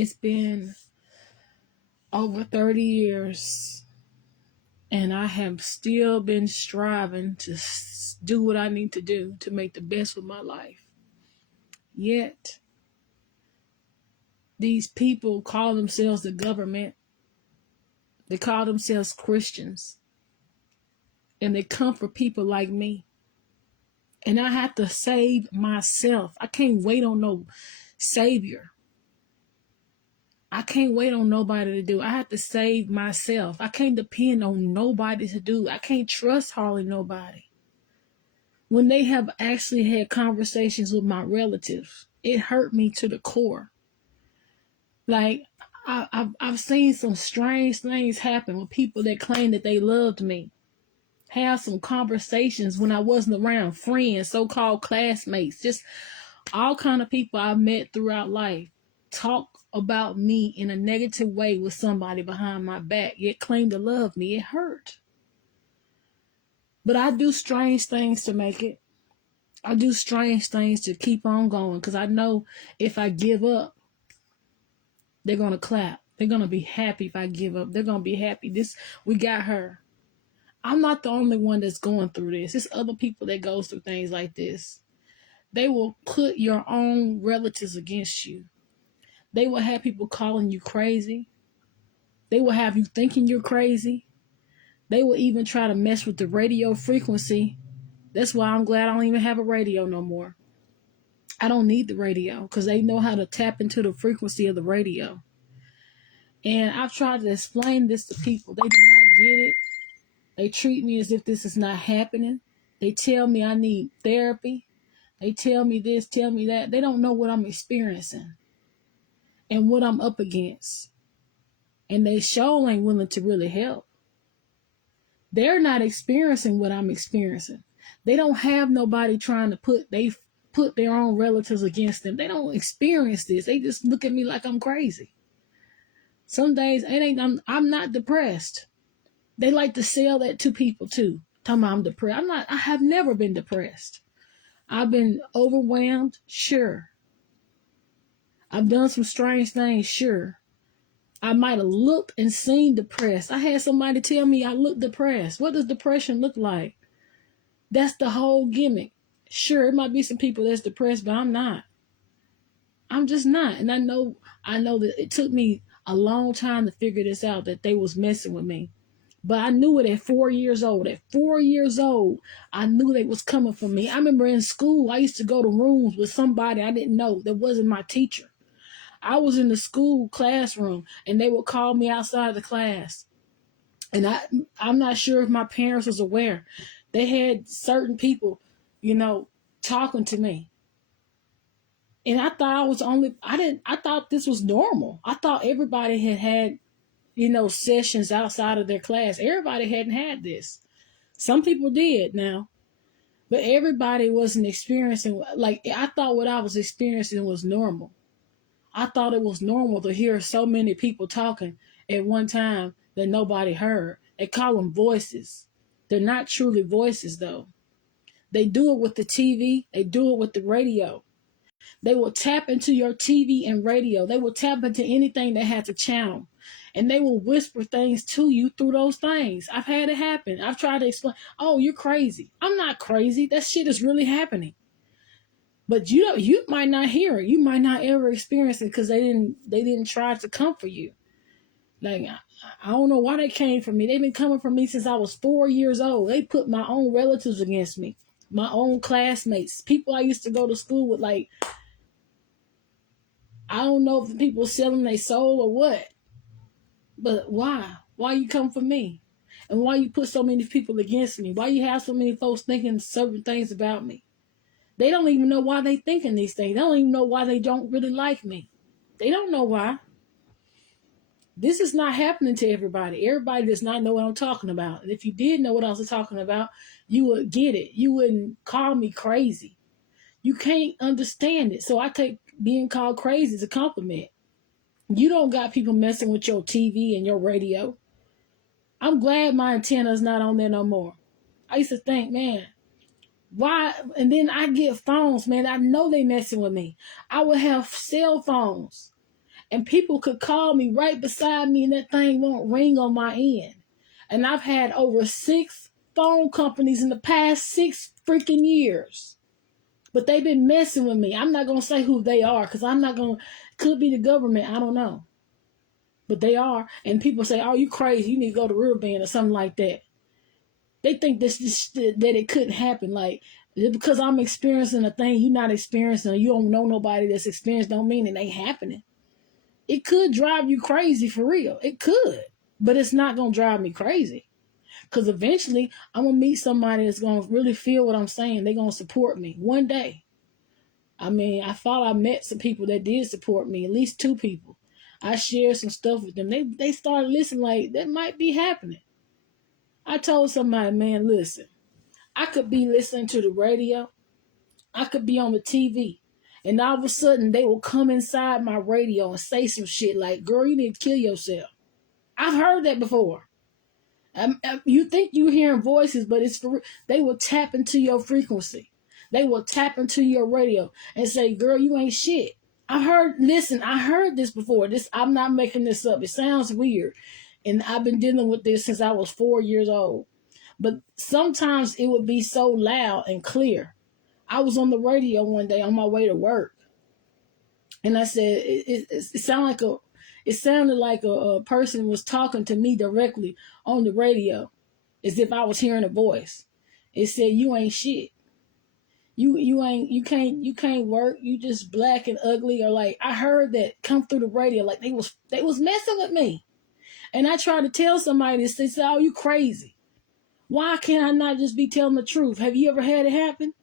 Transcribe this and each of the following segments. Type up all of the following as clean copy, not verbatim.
It's been over 30 years, and I have still been striving to do what I need to do to make the best of my life. Yet, these people call themselves the government. They call themselves Christians. And they come for people like me. And I have to save myself. I can't wait on no savior. I can't wait on nobody to do. I have to save myself. I can't depend on nobody to do. I can't trust hardly nobody. When they have actually had conversations with my relatives, it hurt me to the core. Like, I've seen some strange things happen with people that claim that they loved me. Have some conversations when I wasn't around, friends, so-called classmates, just all kind of people I've met throughout life talk about me in a negative way with somebody behind my back, yet claim to love me. It hurt. But I do strange things to make it. I do strange things to keep on going, because I know if I give up, they're going to clap. They're going to be happy if I give up. They're going to be happy. We got her. I'm not the only one that's going through this. There's other people that goes through things like this. They will put your own relatives against you. They will have people calling you crazy. They will have you thinking you're crazy. They will even try to mess with the radio frequency. That's why I'm glad I don't even have a radio no more. I don't need the radio, because they know how to tap into the frequency of the radio. And I've tried to explain this to people. They do not get it. They treat me as if this is not happening. They tell me I need therapy. They tell me this, tell me that. They don't know what I'm experiencing and what I'm up against. And they sure ain't willing to really help. They're not experiencing what I'm experiencing. They don't have nobody trying to put their own relatives against them. They don't experience this. They just look at me like I'm crazy. Some days I'm not depressed. They like to sell that to people too. Talking about I'm depressed. I have never been depressed. I've been overwhelmed, sure. I've done some strange things, sure. I might have looked and seemed depressed. I had somebody tell me I look depressed. What does depression look like? That's the whole gimmick. Sure, it might be some people that's depressed, but I'm not. I'm just not. And I know that it took me a long time to figure this out, that they was messing with me. But I knew it at 4 years old. At 4 years old, I knew they was coming for me. I remember in school, I used to go to rooms with somebody I didn't know that wasn't my teacher. I was in the school classroom, and they would call me outside of the class. And I'm not sure if my parents was aware. They had certain people, talking to me. And I thought I thought this was normal. I thought everybody had sessions outside of their class. Everybody hadn't had this. Some people did now, but everybody wasn't experiencing, like, I thought what I was experiencing was normal. I thought it was normal to hear so many people talking at one time that nobody heard. They call them voices. They're not truly voices, though. They do it with the TV. They do it with the radio. They will tap into your TV and radio. They will tap into anything that has a channel. And they will whisper things to you through those things. I've had it happen. I've tried to explain, oh, you're crazy. I'm not crazy. That shit is really happening. But you might not hear it. You might not ever experience it because they didn't try to come for you. Like, I don't know why they came for me. They've been coming for me since I was 4 years old. They put my own relatives against me, my own classmates, people I used to go to school with. Like, I don't know if the people selling their soul or what, but why? Why you come for me? And why you put so many people against me? Why you have so many folks thinking certain things about me? They don't even know why they thinking these things. They don't even know why they don't really like me. They don't know why. This is not happening to everybody. Everybody does not know what I'm talking about. And if you did know what I was talking about, you would get it. You wouldn't call me crazy. You can't understand it. So I take being called crazy as a compliment. You don't got people messing with your TV and your radio. I'm glad my antenna's not on there no more. I used to think, man, why? And then I get phones, man. I know they messing with me. I would have cell phones. And people could call me right beside me and that thing won't ring on my end. And I've had over 6 phone companies in the past 6 freaking years. But they've been messing with me. I'm not going to say who they are because I'm not going to, could be the government. I don't know. But they are. And people say, oh, you crazy. You need to go to Real Band or something like that. They think that it couldn't happen. Like, because I'm experiencing a thing you're not experiencing, or you don't know nobody that's experienced, don't mean it ain't happening. It could drive you crazy for real. It could. But it's not going to drive me crazy. Because eventually, I'm going to meet somebody that's going to really feel what I'm saying. They're going to support me one day. I mean, I thought I met some people that did support me, at least 2 people. I shared some stuff with them. They started listening like, that might be happening. I told somebody, man, listen, I could be listening to the radio. I could be on the TV. And all of a sudden, they will come inside my radio and say some shit like, girl, you need to kill yourself. I've heard that before. You think you're hearing voices, but it's for they will tap into your frequency. They will tap into your radio and say, girl, you ain't shit. I heard this before. I'm not making this up. It sounds weird. And I've been dealing with this since I was 4 years old. But sometimes it would be so loud and clear. I was on the radio one day on my way to work. And I said, it sounded like a person was talking to me directly on the radio, as if I was hearing a voice. It said, you ain't shit. You can't work. You just black and ugly. Or like, I heard that come through the radio. Like they was messing with me. And I tried to tell somebody this. They said, oh, you crazy. Why can't I not just be telling the truth? Have you ever had it happen?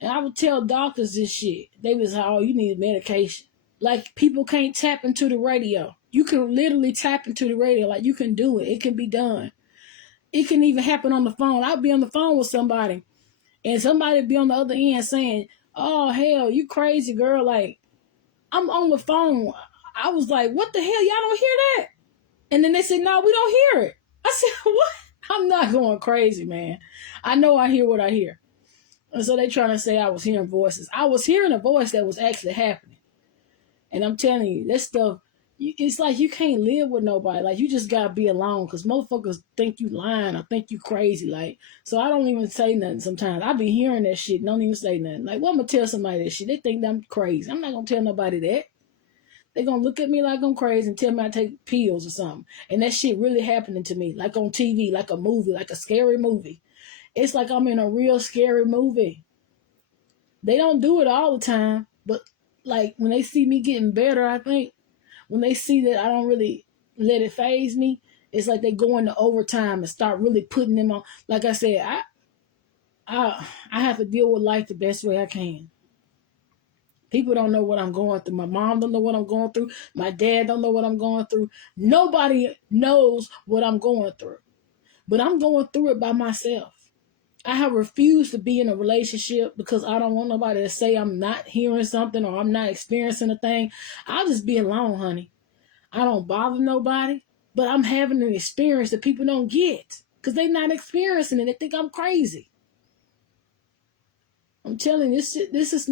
And I would tell doctors this shit. They was like, oh, you need medication. Like people can't tap into the radio. You can literally tap into the radio. Like you can do it. It can be done. It can even happen on the phone. I'd be on the phone with somebody and somebody would be on the other end saying, oh, hell, you crazy, girl. Like I'm on the phone. I was like, what the hell? Y'all don't hear that? And then they said, no, we don't hear it. I said, what? I'm not going crazy, man. I know I hear what I hear. And so they trying to say I was hearing voices. I was hearing a voice that was actually happening. And I'm telling you, that stuff, it's like you can't live with nobody. Like you just got to be alone because motherfuckers think you lying or think you crazy. Like, so I don't even say nothing sometimes. I be hearing that shit and don't even say nothing. Like, well, I'm going to tell somebody that shit. They think that I'm crazy. I'm not going to tell nobody that. They're going to look at me like I'm crazy and tell me I take pills or something. And that shit really happening to me, like on TV, like a movie, like a scary movie. It's like I'm in a real scary movie. They don't do it all the time, but like when they see me getting better, I think, when they see that I don't really let it faze me, it's like they go into overtime and start really putting them on. Like I said, I have to deal with life the best way I can. People don't know what I'm going through. My mom don't know what I'm going through. My dad don't know what I'm going through. Nobody knows what I'm going through. But I'm going through it by myself. I have refused to be in a relationship because I don't want nobody to say I'm not hearing something or I'm not experiencing a thing. I'll just be alone, honey. I don't bother nobody, but I'm having an experience that people don't get because they're not experiencing it. They think I'm crazy. I'm telling you, this is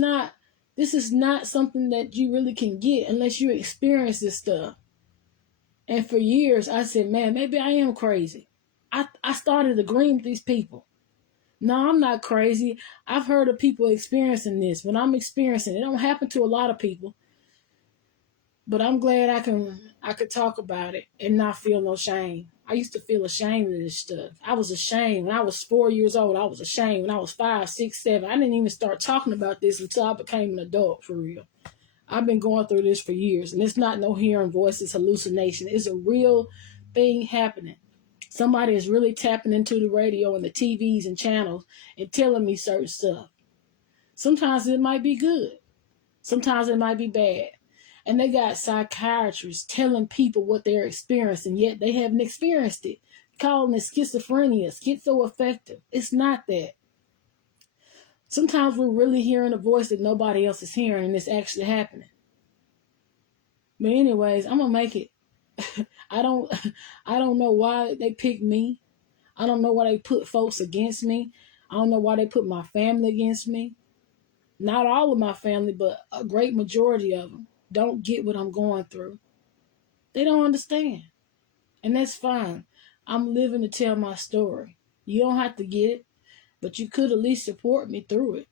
not something that you really can get unless you experience this stuff. And for years, I said, man, maybe I am crazy. I started agreeing with these people. No, I'm not crazy. I've heard of people experiencing this. When I'm experiencing it, it don't happen to a lot of people. But I'm glad I could talk about it and not feel no shame. I used to feel ashamed of this stuff. I was ashamed when I was 4 years old. I was ashamed when I was 5, 6, 7. I didn't even start talking about this until I became an adult, for real. I've been going through this for years, and it's not no hearing voices, hallucination. It's a real thing happening. Somebody is really tapping into the radio and the TVs and channels and telling me certain stuff. Sometimes it might be good. Sometimes it might be bad. And they got psychiatrists telling people what they're experiencing, yet they haven't experienced it. Calling it schizophrenia, schizoaffective. It's not that. Sometimes we're really hearing a voice that nobody else is hearing, and it's actually happening. But anyways, I'm gonna make it. I don't know why they picked me. I don't know why they put folks against me. I don't know why they put my family against me. Not all of my family, but a great majority of them. don't get what I'm going through. They don't understand. And that's fine. I'm living to tell my story. You don't have to get it, but you could at least support me through it.